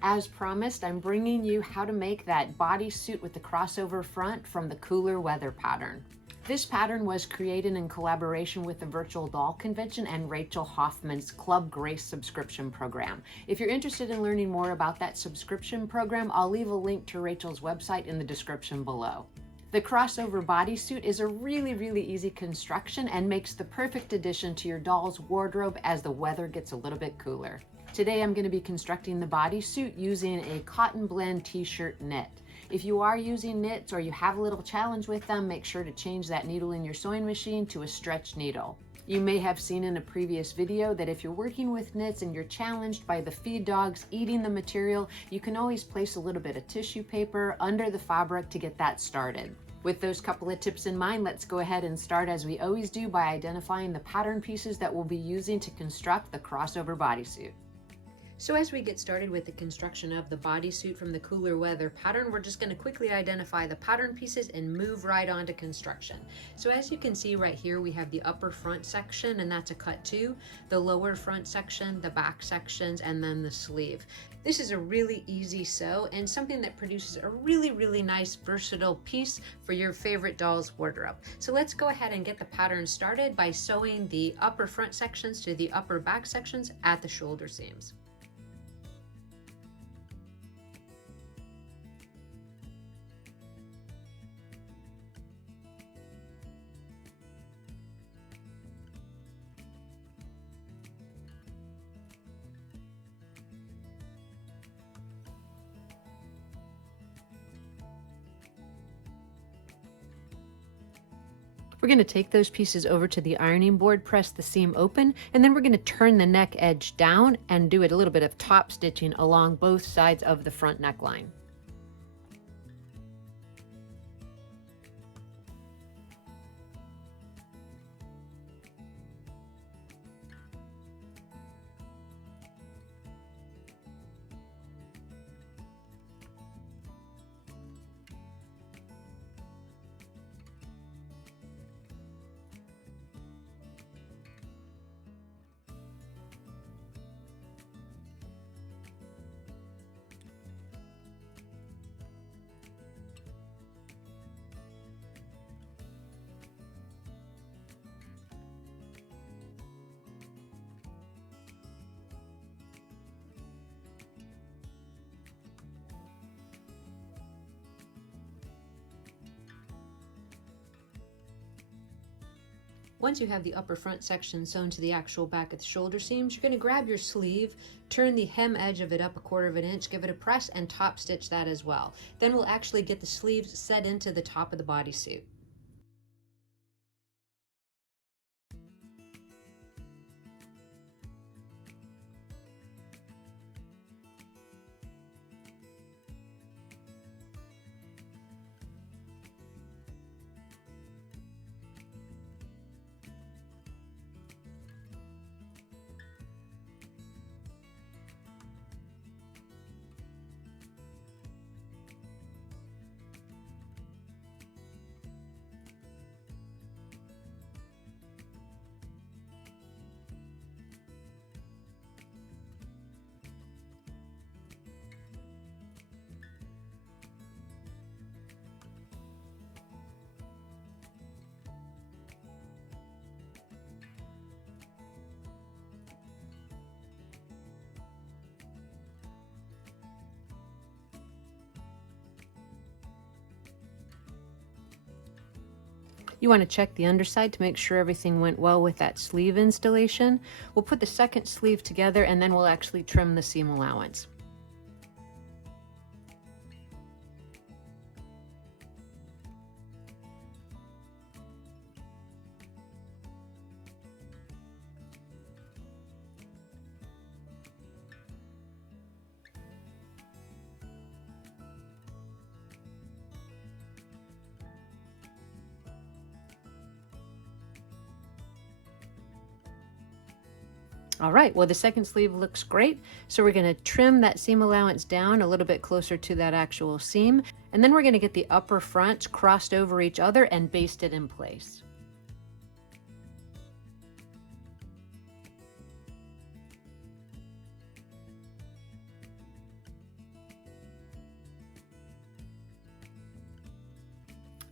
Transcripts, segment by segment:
As promised, I'm bringing you how to make that bodysuit with the crossover front from the cooler weather pattern. This pattern was created in collaboration with the Virtual Doll Convention and Rachel Hoffman's Club Grace subscription program. If you're interested in learning more about that subscription program, I'll leave a link to Rachel's website in the description below. The crossover bodysuit is a really easy construction and makes the perfect addition to your doll's wardrobe as the weather gets a little bit cooler. Today I'm going to be constructing the bodysuit using a cotton blend t-shirt knit. If you are using knits or you have a little challenge with them, make sure to change that needle in your sewing machine to a stretch needle. You may have seen in a previous video that if you're working with knits and you're challenged by the feed dogs eating the material, you can always place a little bit of tissue paper under the fabric to get that started. With those couple of tips in mind, let's go ahead and start as we always do by identifying the pattern pieces that we'll be using to construct the crossover bodysuit. So as we get started with the construction of the bodysuit from the cooler weather pattern, we're just going to quickly identify the pattern pieces and move right on to construction. So as you can see right here, we have the upper front section, and that's a cut 2, the lower front section, the back sections, and then the sleeve. This is a really easy sew and something that produces a really nice versatile piece for your favorite doll's wardrobe. So let's go ahead and get the pattern started by sewing the upper front sections to the upper back sections at the shoulder seams. We're going to take those pieces over to the ironing board, press the seam open, and then we're going to turn the neck edge down and do a little bit of top stitching along both sides of the front neckline. Once you have the upper front section sewn to the actual back of the shoulder seams, you're going to grab your sleeve, turn the hem edge of it up 1/4 of an inch, give it a press, and top stitch that as well. Then we'll actually get the sleeves set into the top of the bodysuit. You want to check the underside to make sure everything went well with that sleeve installation. We'll put the second sleeve together and then we'll actually trim the seam allowance. All right, well, the second sleeve looks great. So we're gonna trim that seam allowance down a little bit closer to that actual seam. And then we're gonna get the upper fronts crossed over each other and basted in place.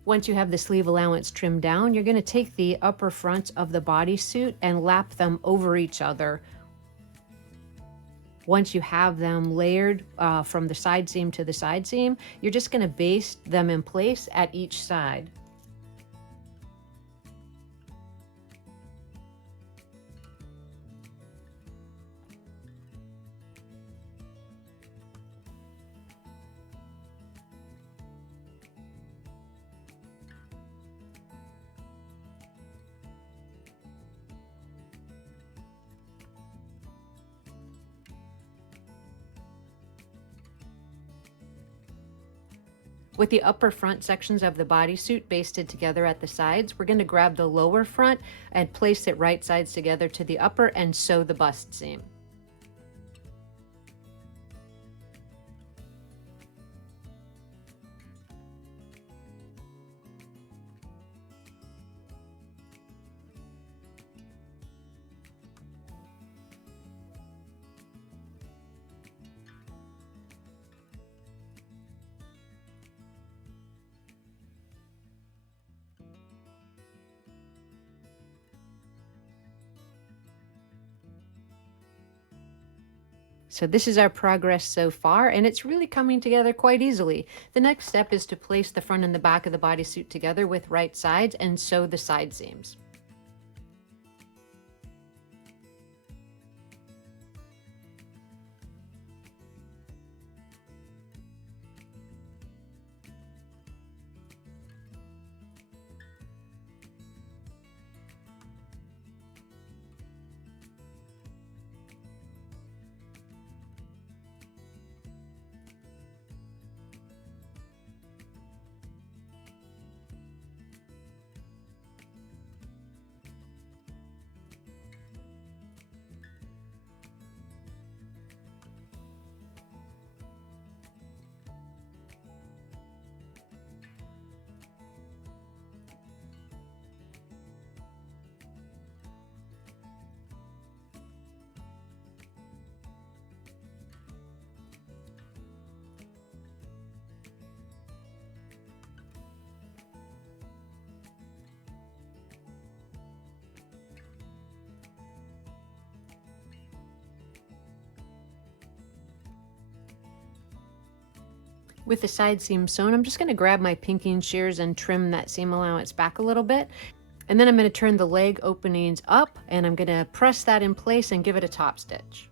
Once you have the sleeve allowance trimmed down, you're going to take the upper fronts of the bodysuit and lap them over each other. Once you have them layered from the side seam to the side seam, you're just going to baste them in place at each side. With the upper front sections of the bodysuit basted together at the sides, we're going to grab the lower front and place it right sides together to the upper and sew the bust seam. So this is our progress so far, and it's really coming together quite easily. The next step is to place the front and the back of the bodysuit together with right sides and sew the side seams. With the side seam sewn, I'm just going to grab my pinking shears and trim that seam allowance back a little bit. And then I'm going to turn the leg openings up and I'm going to press that in place and give it a top stitch.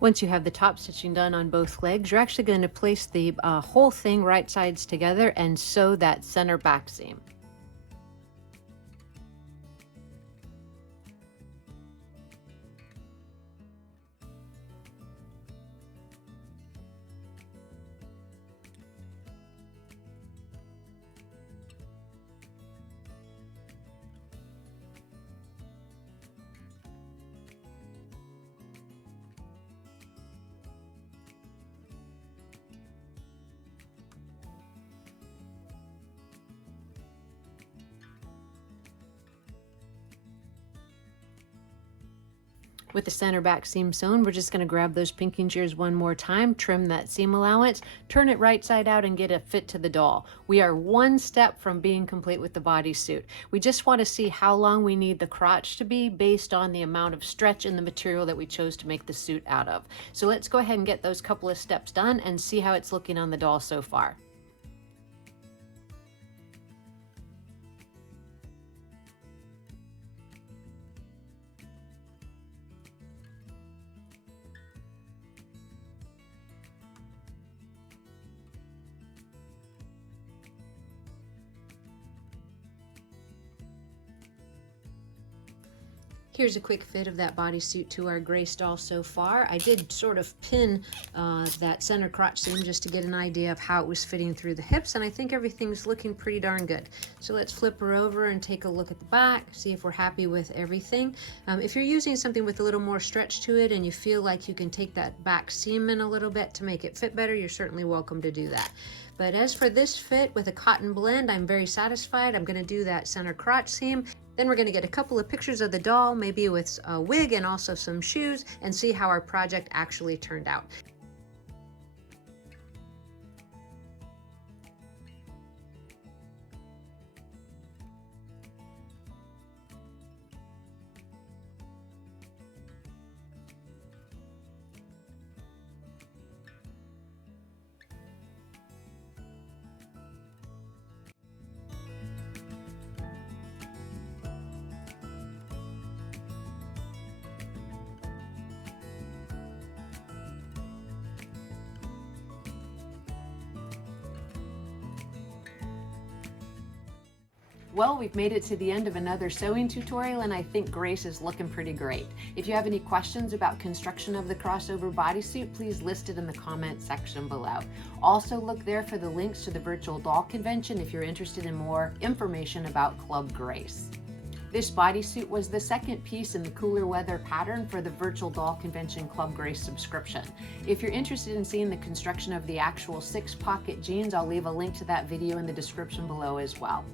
Once you have the top stitching done on both legs, you're actually going to place the whole thing right sides together and sew that center back seam. With the center back seam sewn, we're just going to grab those pinking shears one more time, trim that seam allowance, turn it right side out, and get a fit to the doll. We are one step from being complete with the bodysuit. We just want to see how long we need the crotch to be based on the amount of stretch in the material that we chose to make the suit out of. So let's go ahead and get those couple of steps done and see how it's looking on the doll so far. Here's a quick fit of that bodysuit to our Grace doll so far. I did sort of pin that center crotch seam just to get an idea of how it was fitting through the hips, and I think everything's looking pretty darn good. So let's flip her over and take a look at the back, see if we're happy with everything. If you're using something with a little more stretch to it and you feel like you can take that back seam in a little bit to make it fit better, you're certainly welcome to do that. But as for this fit with a cotton blend, I'm very satisfied. I'm going to do that center crotch seam. Then we're going to get a couple of pictures of the doll, maybe with a wig and also some shoes, and see how our project actually turned out. Well, we've made it to the end of another sewing tutorial, and I think Grace is looking pretty great. If you have any questions about construction of the crossover bodysuit, please list it in the comment section below. Also look there for the links to the virtual doll convention if you're interested in more information about Club Grace. This bodysuit was the second piece in the cooler weather pattern for the Virtual Doll Convention Club Grace subscription. If you're interested in seeing the construction of the actual 6-pocket jeans, I'll leave a link to that video in the description below as well.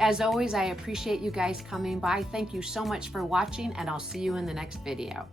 As always, I appreciate you guys coming by. Thank you so much for watching, and I'll see you in the next video.